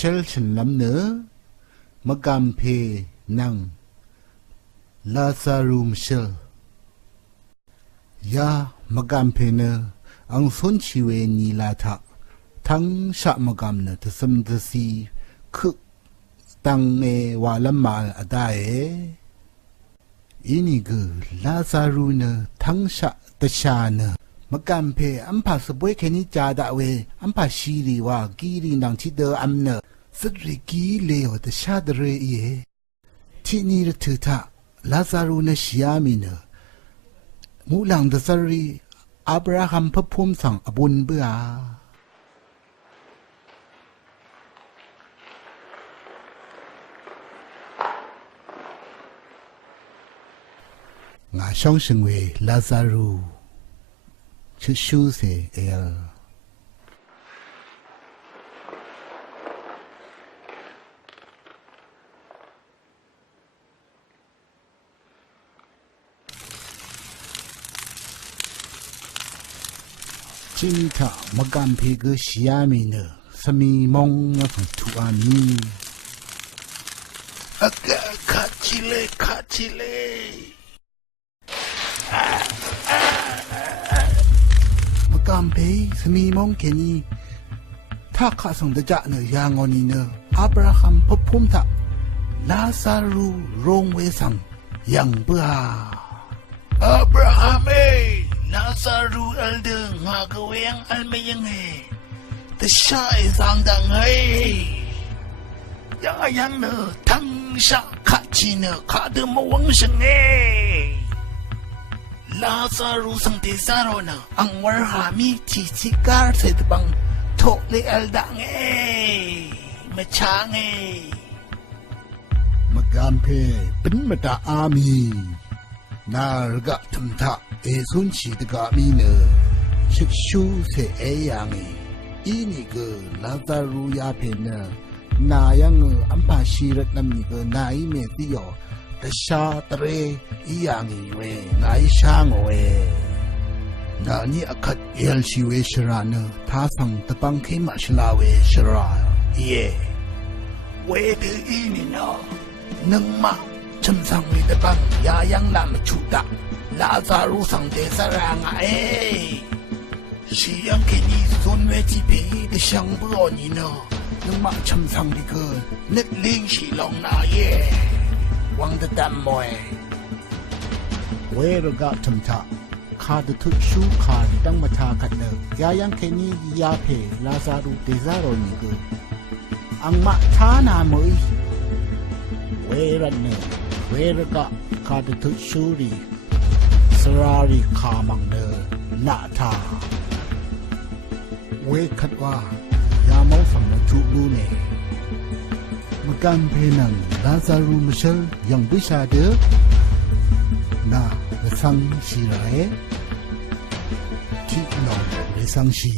เชลฉันลำเนอมกำเพนังลาซารูมิเชลยามกำเพเนอังสนชีเวนีลาทะทั้งชะมกำเนตสมดสีคึตังเอวาลมาอดาเออินี่ก็ลาซารูเนทั้งชะตชาเนมกำเพอัมพาสบวยแค่นี้จาดาเวอัมพาชีรีว่ากีรีนังชิเดออัมเนสริกีเลวตชาดเรเอที่นี่ระถือทะลาซารูเนชิยามิเนมูหลังตสรีอับราฮัมพระพุ่มสั่งอบุญเบื่องาช่องเชงเวลาซารูชื่อชูเซเอลจิมิทามกำเพกชิยามิเนสมีมองมาฝังทุอามีอากาคาชิเลมกำเพสมีมองแค่นี้ถ้าข้าส่งตะจะเนยางอนีเนอับราฮัมพบพุ่มทะลาซารูโรงเวสังยังเบื่ออับราฮัมลาซารูอัลเดงหากเวียงอัลไม่ยังไงแต่ชายสังดังไงยังเนทั้งชาขาจีเนขาเดมวังเชงเอลาซารูสังเตซาโรนะอังวาร์ฮามีที่สิการเสดบังโทเลอัลดังเอมาช้างมากามเพเป็นมาตาอามีนารกะทำทะเอซุนชีตกามีเนชิกชูเสเอยังอีนี่ก็ลาซารูยาเพเนนายังอัมพาชีรัตนัมนี่ก็นายเมติโยตชาตเรอียังเวนายช่างเวนานี่อคัดเอลชีเวชราเนท้าสังตะปังเคมาชลาเวชราเยเวดืออีนี่เนาะนึงมาชมสังเวตะปังยายังลามชุดะลาซารูสังเตสรางเอชียังแค่นี้ส่วนเวทีเพดช่างเบื่อนี่เนาะนึงมาชมสังดีเกินนึกลิงชีลองนาเยวังตะดำมวยเวรกะชมทะขาดทุกชูขาดตั้งมาทากันเนยายังแค่นี้ยาเพลาซารูเตซาโรนี่เกินอังมาทานามวยเวรันเนเวรกะขาดทุกชูรีสรารีคามังเนนาทาเวคัดว่ายามองฝั่งมาทุลูเนมกันเพนังลาซารูมิเชลยังบิชาเดนาเรซังชีไรที่นองเรซังชี